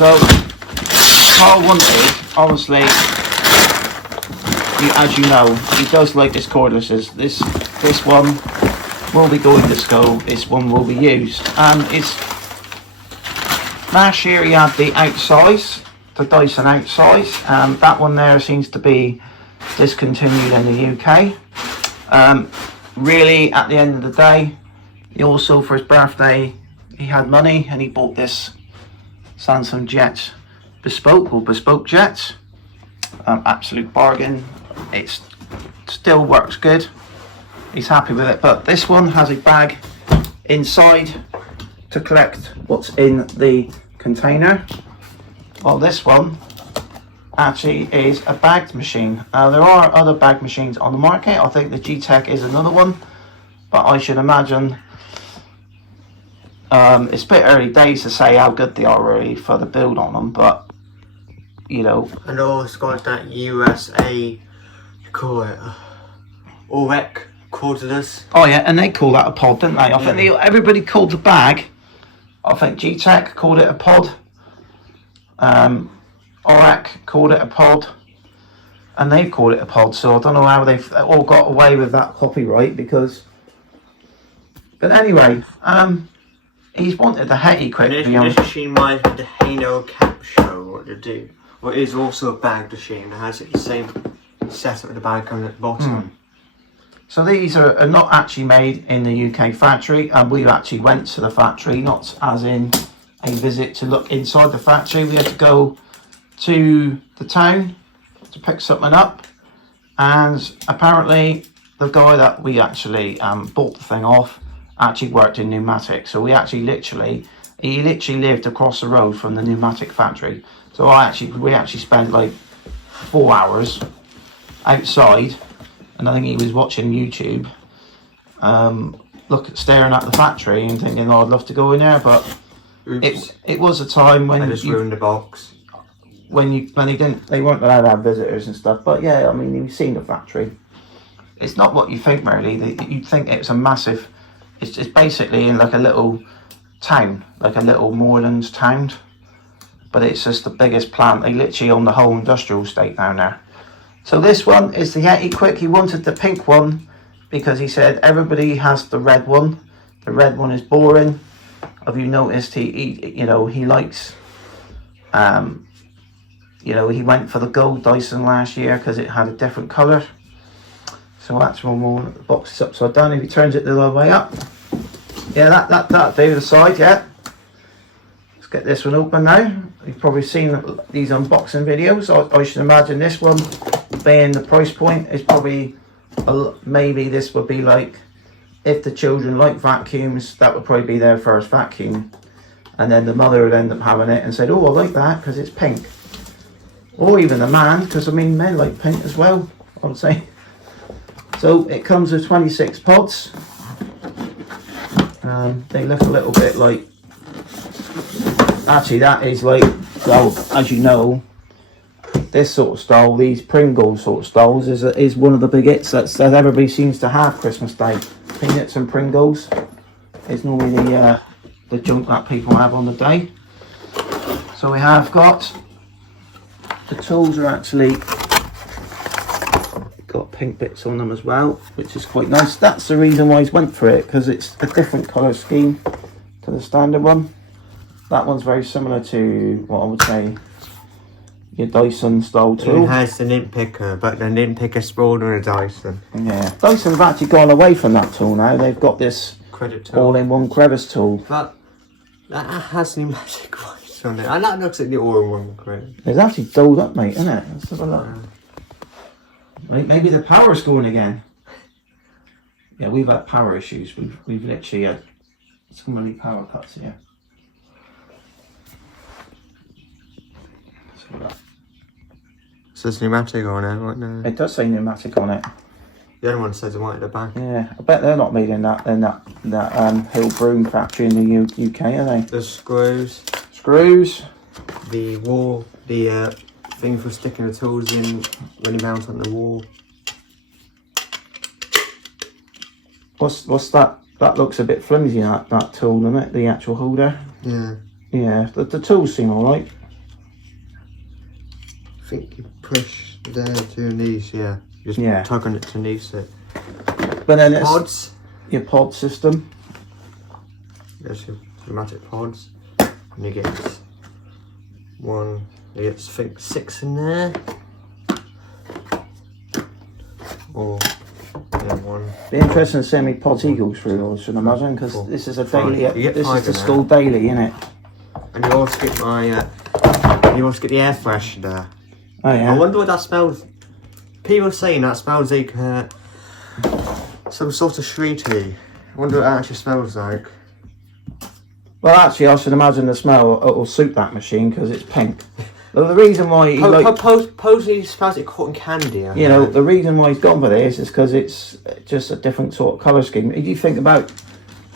So Carl wanted, obviously, as you know, he does like his cordlesses. This one will be going to school. This one will be used. And it's last year he had the outsize, the Dyson outsize. That one there seems to be discontinued in the UK. Really, at the end of the day, he also, for his birthday, he had money and he bought this Samsung Jet bespoke Jet. Absolute bargain. It still works good. He's happy with it, but this one has a bag inside to collect what's in the container. Well, this one actually is a bagged machine. There are other bag machines on the market. I think the G-Tech is another one, but I should imagine it's a bit early days to say how good they are really for the build on them, but you know. And also got that USA, you call it, OREC cordless. Oh yeah, and they call that a pod, didn't they? I think everybody called the bag, I think G-Tech called it a pod, OREC called it a pod, and they've called it a pod, so I don't know how they've all got away with that copyright, because, but anyway, he's wanted the Hetty quick. This machine reminds me of the Hano Cap Show, what they do. Well, it is also a bagged machine. It has the same setup with the bag coming at the bottom. So these are not actually made in the UK factory, and we actually went to the factory, not as in a visit to look inside the factory. We had to go to the town to pick something up, and apparently the guy that we actually bought the thing off actually worked in Pneumatic. So we actually he literally lived across the road from the Pneumatic factory. So we actually spent like 4 hours outside, and I think he was watching YouTube, staring at the factory and thinking, oh, I'd love to go in there, but it was a time when I just ruined the box. When they weren't allowed to have visitors and stuff. But yeah, I mean, you've seen the factory. It's not what you think, really. You'd think it's a massive. It's basically in like a little town, like a little moorlands town. But it's just the biggest plant. They literally own the whole industrial estate down there. So this one is the Yeti Quick. He wanted the pink one because he said everybody has the red one. The red one is boring. Have you noticed he likes, he went for the gold Dyson last year because it had a different colour. So that's one more. The box is upside down. If he turns it the other way up, yeah, that do the side, yeah. Let's get this one open now. You've probably seen these unboxing videos. I should imagine this one, being the price point, is probably maybe this would be like, if the children like vacuums, that would probably be their first vacuum, and then the mother would end up having it and said, oh, I like that because it's pink. Or even the man, because I mean men like pink as well, I would say. So it comes with 26 pods. They look a little bit like, actually that is like, well, as you know, this sort of style, these Pringles sort of styles is one of the big hits that everybody seems to have Christmas Day. Peanuts and Pringles is normally the junk that people have on the day. So we have got, the tools are actually got pink bits on them as well, which is quite nice. That's the reason why he's went for it, because it's a different colour scheme to the standard one. That one's very similar to what I would say your Dyson style tool. It has the lint picker, but the lint picker's smaller than a Dyson. Yeah, Dyson have actually gone away from that tool now. They've got this all-in-one crevice tool. But that has pneumatic wipes on it, and that looks like the all-in-one crevice. It's actually dulled up, mate, isn't it? Let's have a look. Maybe the power's going again. Yeah, we've had power issues. We've literally had so many power cuts here. So it's pneumatic on it right now. It does say pneumatic on it. The other one says it might at the back. Yeah, I bet they're not made in that Hill Broom factory in the UK, are they? The screws. Screws. The wall. The thing for sticking the tools in when you mount on the wall. What's that? That looks a bit flimsy, that tool, doesn't it? The actual holder. Yeah. Yeah. The tools seem all right. think you push there to release, yeah. Just tug on it to release it. But then it's Pods. your pod system. There's your pneumatic pods. And you get one, you get, I think, 6 in there. Or, yeah, one. Be interesting to see how many pods he goes through, I should imagine, because this is a daily. This is the school daily, isn't it? And you also get you also get the air freshener. Oh yeah. I wonder what that smells. People are saying that smells like some sort of sweetie. I wonder what it actually smells like. Well, actually, I should imagine the smell will suit that machine because it's pink. Well, the reason why he supposedly smells like cotton candy. You know, the reason why he's gone for this is because it's just a different sort of colour scheme. If you think about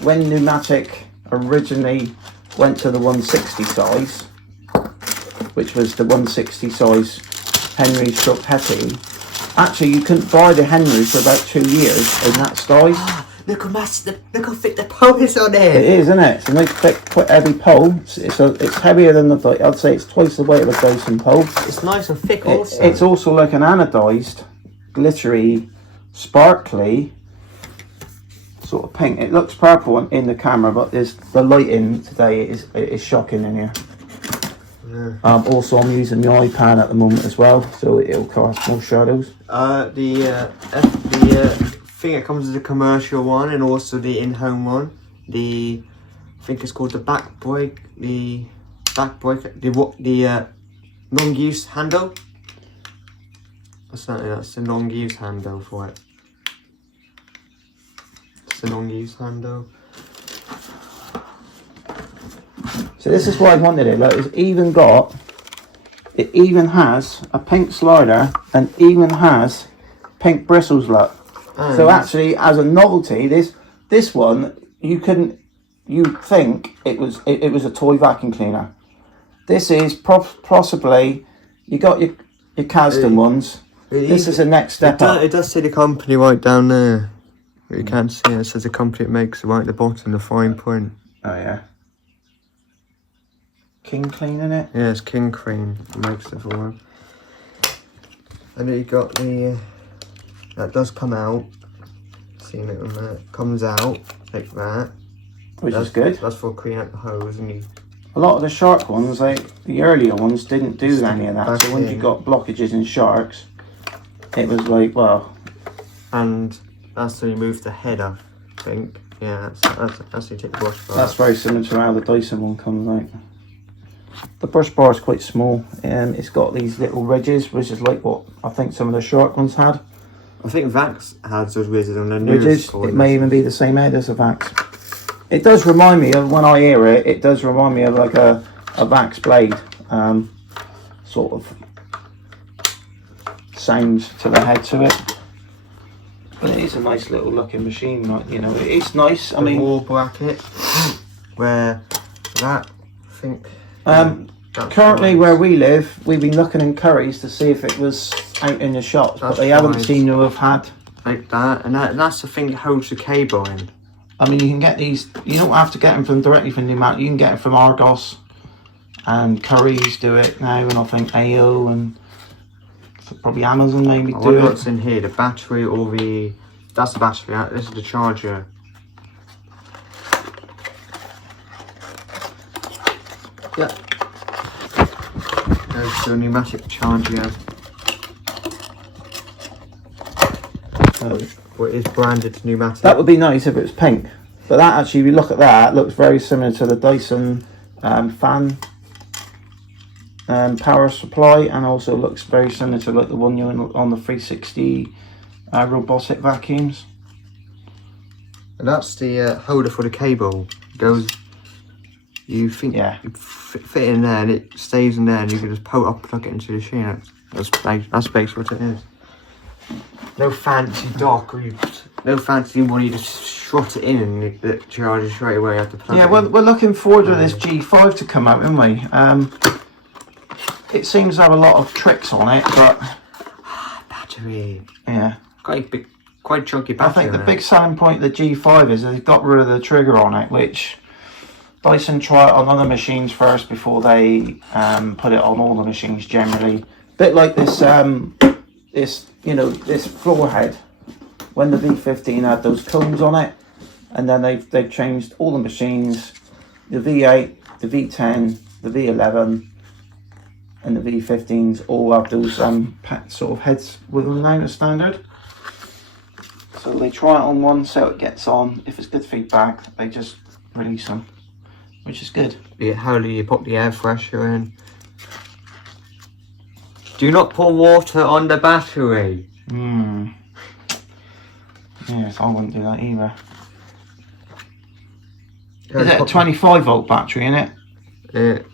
when Pneumatic originally went to the 160 size, which was the 160 size Henry /Hetty, actually you couldn't buy the Henry for about 2 years in that size. Look how thick the pole is on it. It is, isn't it? It's a nice thick, quite heavy pole. It's heavier than I'd say it's twice the weight of a Dyson pole. It's nice and thick also. It's also like an anodised, glittery, sparkly sort of pink. It looks purple in the camera, but the lighting today is shocking in here. Yeah. Also, I'm using my iPad at the moment as well, so it'll cast more shadows. The thing that comes as a commercial one and also the in-home one. I think it's called the non-use handle. That's the non-use handle for it. It's the non-use handle. So this is why I wanted it. Like, it even has a pink slider and even has pink bristles. Look. Oh, so actually, as a novelty, this one you'd think it was a toy vacuum cleaner. This is possibly, you got your Kasdan ones. This is the next step up. It does say the company right down there. But you can't see it. It says the company it makes right at the bottom, the fine point. Oh yeah. King Clean in it? Yeah, it's King Clean. It makes it for one. And then you got the. That does come out. Seen it on that. Comes out like that. Which is good. That's for cleaning up the hose and you. A lot of the shark ones, like the earlier ones, didn't do any of that. So when you got blockages in sharks, it was like, well. And that's when you move the head up, I think. Yeah, that's you take the brush bar. That's very similar to how the Dyson one comes out. The brush bar is quite small, and it's got these little ridges, which is like what I think some of the shark ones had. I think Vax has those ridges on the ridges. It may even be the same head as a Vax. It does remind me of, when I hear it, it does remind me of like a Vax blade, sort of sounds to the head to it. But it is a nice little looking machine, like, you know, it's nice. I mean, wall bracket where that, I think. Currently, nice. Where we live, we've been looking in Curry's to see if it was out in the shops, but they haven't seemed to have had. Like that, and that's the thing that holds the cable in. I mean, you can get these, you don't have to get them directly from Pneumatic, you can get them from Argos, and Curry's do it now, and I think AO, and probably Amazon maybe do it. I wonder what's in here, the battery or that's the battery, this is the charger. Yeah. There's the pneumatic charger. Well, it is branded pneumatic. That would be nice if it was pink. But that actually, if you look at that, it looks very similar to the Dyson fan power supply, and also looks very similar to like the one you're on the 360 robotic vacuums. And that's the holder for the cable. It goes. You think you fit in there and it stays in there, and you can just plug it into the machine. That's basically what it is. No fancy dock, no fancy one. You just shot it in and it charges straight away. You have to plug it in. We're looking forward to this G5 to come out, aren't we? It seems to have a lot of tricks on it, but battery. Yeah. Quite chunky battery. I think the big selling point of the G5 is they've got rid of the trigger on it, which Dyson try it on other machines first before they put it on all the machines generally. Bit like this, this, you know, this floor head. When the V15 had those cones on it, and then they've changed all the machines, the V8, the V10, the V11, and the V15s all have those sort of heads with them now as standard. So they try it on one, so it gets on. If it's good feedback, they just release them, which is good. How do you put the air fresher in? Do not pour water on the battery. Yes, I wouldn't do that either. Is it a 25 volt battery in it? It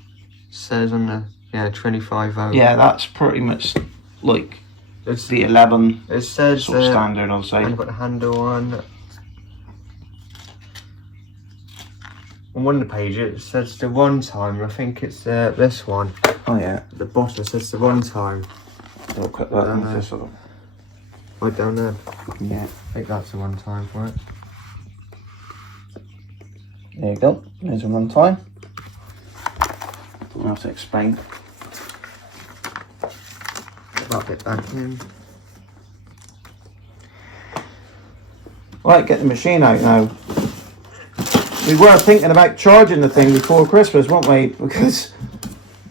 says on the 25 volt. Yeah, that's pretty much like the 11. It says sort of standard, I'll say. And got the handle on. On one of the pages it says the one time. I think it's this one. Oh yeah. The bottom says the one time. I'll cut that in this sort of. Right down there. Yeah. I think that's the one time for it. There you go. There's a one time. Don't have to explain. Get that bit back in. Right, get the machine out now. We were thinking about charging the thing before Christmas, weren't we? Because,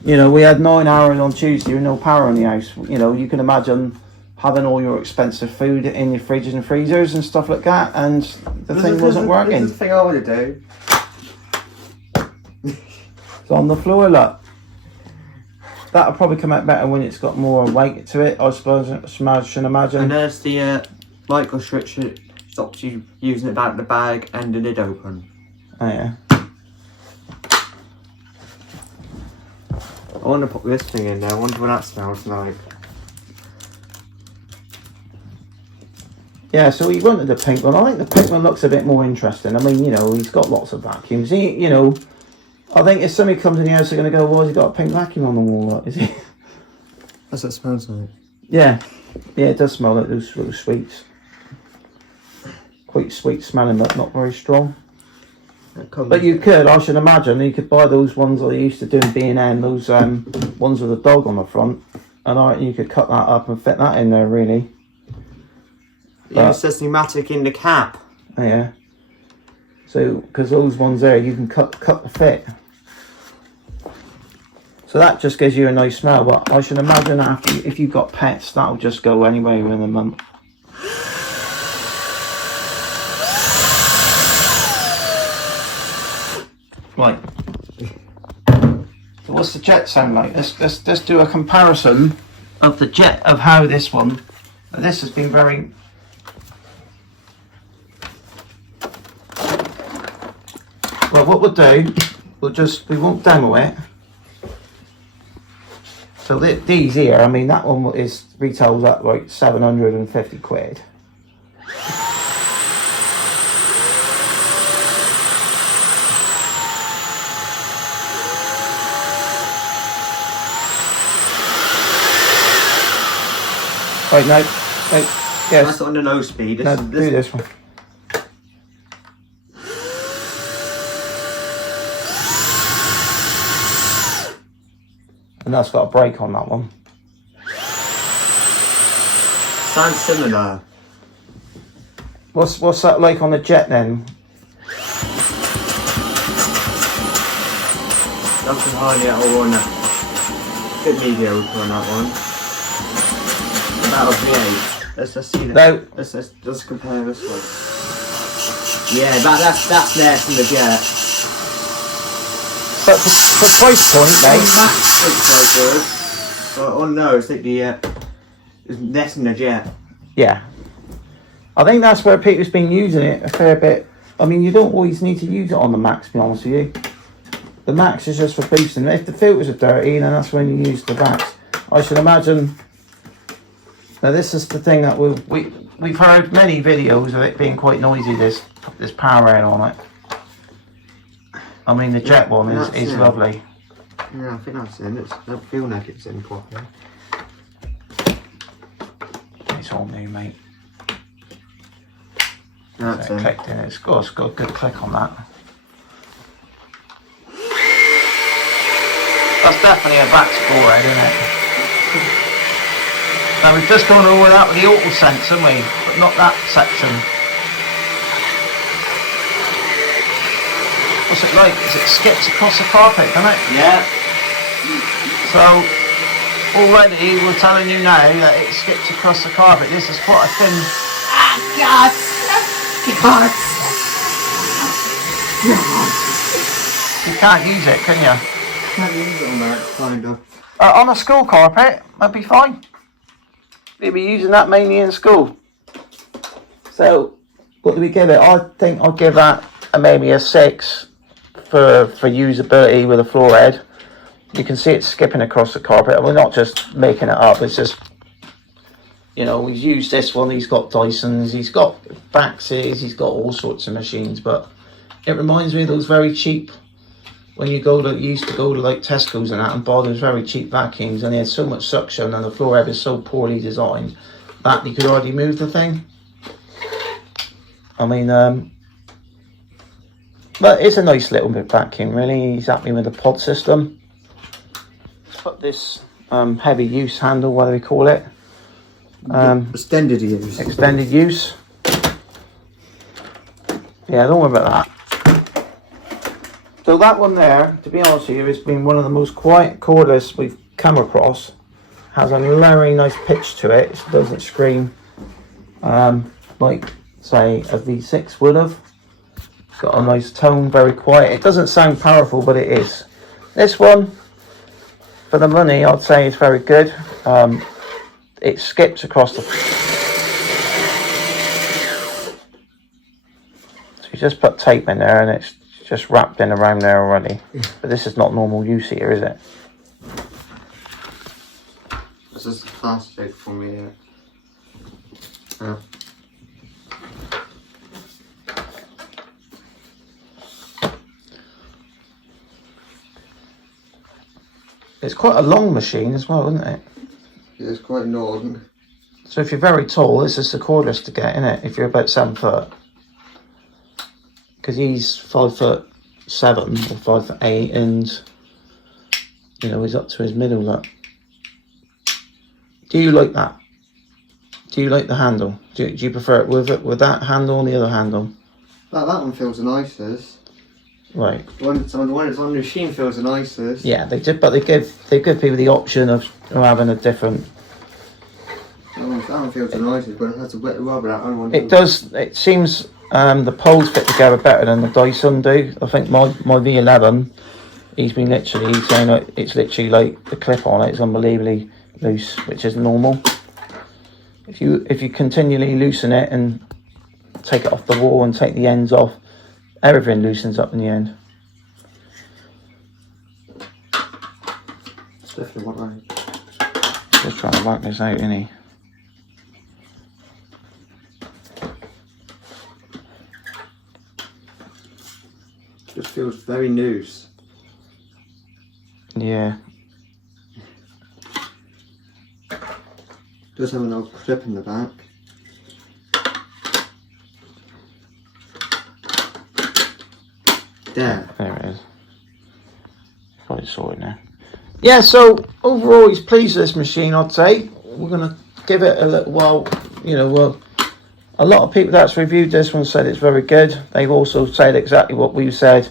you know, we had 9 hours on Tuesday with no power in the house. You know, you can imagine having all your expensive food in your fridges and freezers and stuff like that, and the thing wasn't working. This is the thing I want to do. It's on the floor, look. That'll probably come out better when it's got more weight to it, I suppose, I should imagine. And there's the light restriction. Stops you using it out of the bag and the lid open. Oh yeah. I want to put this thing in there. I wonder what that smells like. Yeah, so he wanted the pink one. I think the pink one looks a bit more interesting. I mean, you know, he's got lots of vacuums. You know, I think if somebody comes in the house, they're going to go, why has he got a pink vacuum on the wall? Is he? That's what it smells like. Yeah. Yeah, it does smell like those little sweets. Quite sweet smelling, but not very strong. But you could, I should imagine, you could buy those ones that they used to do in B&M, those ones with a dog on the front, and you could cut that up and fit that in there, really. Yeah, it says pneumatic in the cap. Oh, yeah. So, because those ones there, you can cut the fit. So that just gives you a nice smell, but I should imagine after, if you've got pets, that'll just go anyway within a month. Right. So what's the jet sound like? Let's do a comparison of the jet of how this one. This has been very. Well, what we'll do, we won't demo it. So these here, I mean, that one retails at like 750 quid. Right, no, yes. That's on the no speed. Do this one. And that's got a brake on that one. Sounds similar. What's that like on the jet then? Nothing hardly at all on that. Bit mediocre on that one. About a V8. Let's just see that. No. Let's compare this one. Yeah, that's less than the jet. But for price point, mate. It's quite good. But on those, I think it's less than the jet. Yeah. I think that's where Peter's been using it a fair bit. I mean, you don't always need to use it on the Max, to be honest with you. The Max is just for boosting. If the filters are dirty, then that's when you use the Max. I should imagine. Now this is the thing that we've heard many videos of it being quite noisy. This power rail on it. I mean, the jet one is lovely. Yeah, I think that's in. I don't feel like it's in properly. It's all new, mate. That's so it clicked in. It's got a good click on that. That's definitely a back score, isn't it? Now we've just gone over that with the auto sense, haven't we? But not that section. What's it like? It skips across the carpet, doesn't it? Yeah. So already we're telling you now that it skips across the carpet. This is quite a thin. God. God. You can't use it, can you? Can't use it on that, kind of. On a school carpet, that'd be fine. We'll be using that mainly in school. So, what do we give it? I think I'll give that maybe a 6 for usability with a floor head. You can see it skipping across the carpet, and we're not just making it up. It's just, you know, we've used this one. He's got Dysons, he's got Baxes, he's got all sorts of machines. But it reminds me of those very cheap. When you used to go to like Tesco's and that and buy those very cheap vacuums, and they had so much suction and the floor head is so poorly designed that you could hardly move the thing. I mean, but it's a nice little bit vacuum, really. He's happy with the pod system. Let's put this heavy use handle, what do we call it? Extended use. Extended use. Yeah, don't worry about that. So that one there, to be honest with you, has been one of the most quiet cordless we've come across. Has a very nice pitch to it. It doesn't scream like, say, a V6 would have. It's got a nice tone, very quiet. It doesn't sound powerful, but it is. This one, for the money, I'd say it's very good. It skips across the... So you just put tape in there and it's just wrapped in around there already. But this is not normal use here, is it? This is plastic for me. Yeah. It's quite a long machine as well, isn't it? Yeah, it's quite long. So if you're very tall, this is the cordless to get, isn't it? If you're about 7 foot. Because he's 5'7" or 5'8", and you know he's up to his middle. Look. Do you like that? Do you like the handle? Do you prefer it with that handle or the other handle? That one feels the nicest. Right. The one that's on the machine feels the nicest. Yeah, they did, but they give people the option of having a different. That one feels the nicest, but it has a bit of rubber. That other one. It does. It seems. The poles fit together better than the Dyson do. I think my V11, he's saying that it's literally like the clip on it is unbelievably loose, which is normal. If you continually loosen it and take it off the wall and take the ends off, everything loosens up in the end. That's definitely what I. Just trying to work this out, isn't he? Just feels very loose. Yeah. Does have an old clip in the back. There it is. Got it sorted now. Yeah, so overall he's pleased with this machine, I'd say. We're going to give it a little while, you know, a lot of people that's reviewed this one said it's very good. They've also said exactly what we've said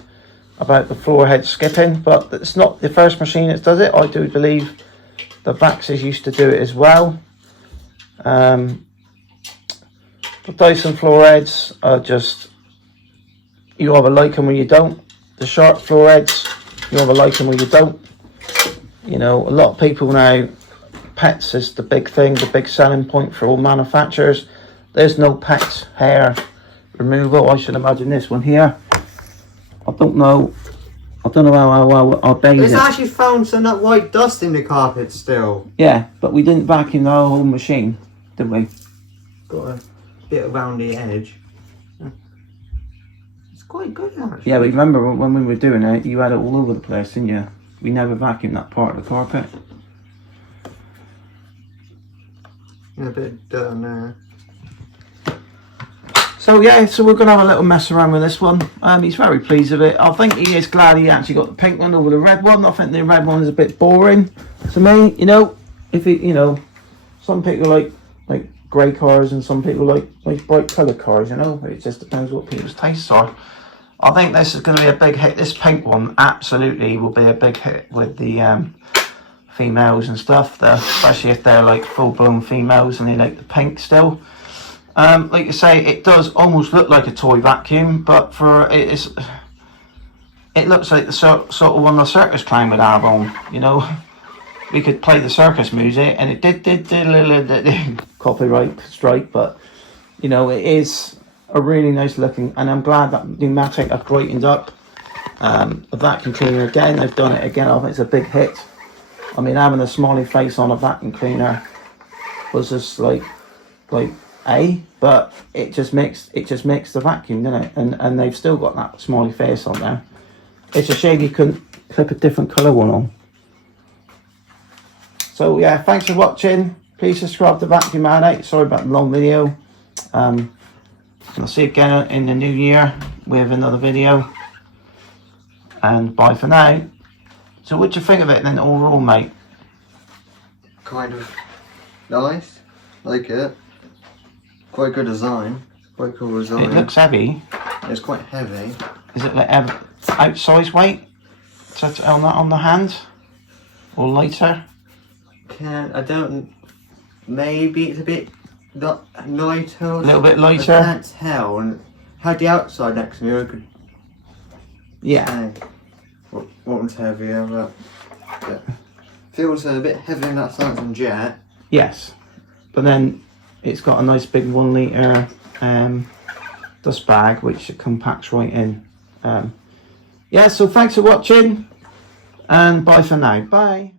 about the floor head skipping, but it's not the first machine that does it. I do believe the Baxes used to do it as well. The Dyson floor heads are just, you either like them or you don't. The sharp floor heads, you either like them or you don't. You know, a lot of people now, pets is the big thing, the big selling point for all manufacturers. There's no pet hair removal. I should imagine this one here. I don't know how well I bathe It's it. actually found some that white dust in the carpet still. Yeah, but we didn't vacuum the whole machine, did we? Got a bit around the edge. It's quite good actually. Yeah, but remember when we were doing it, you had it all over the place, didn't you? We never vacuumed that part of the carpet. And a bit of dirt on there. So yeah, so we're going to have a little mess around with this one. He's very pleased with it. I think he is glad he actually got the pink one over the red one. I think the red one is a bit boring to me, you know. If it, you know, some people like grey cars, and some people like bright coloured cars. You know, it just depends what people's tastes are. I think this is going to be a big hit. This pink one absolutely will be a big hit with the females and stuff, especially if they're like full-blown females and they like the pink still. Like you say, it does almost look like a toy vacuum, but it looks like the sort of one the circus clown would have on. You know, we could play the circus music, and it did copyright strike, but you know, it is a really nice looking, and I'm glad that Numatic have brightened up a vacuum cleaner again. They've done it again. I think it's a big hit. I mean, having a smiley face on a vacuum cleaner was just like but it just makes the vacuum, doesn't it? And they've still got that smiley face on there. It's a shame you couldn't clip a different colour one on. So yeah, thanks for watching. Please subscribe to Vacuum Addict. Sorry about the long video. I'll see you again in the new year with another video. And bye for now. So what do you think of it then overall, mate? Kind of nice. Like it. Quite good design. Quite cool design. It looks heavy. It's quite heavy. Is it like outsize weight? On the hand? Or lighter? I don't. Maybe it's a bit lighter. A little bit lighter. I can't tell. And had the outside next to me, I could. Yeah. What one's heavier? But yeah. Feels a bit heavier in that Samsung Jet. Yes, but then it's got a nice big 1 litre dust bag which it compacts right in. Yeah, so thanks for watching, and bye for now. Bye.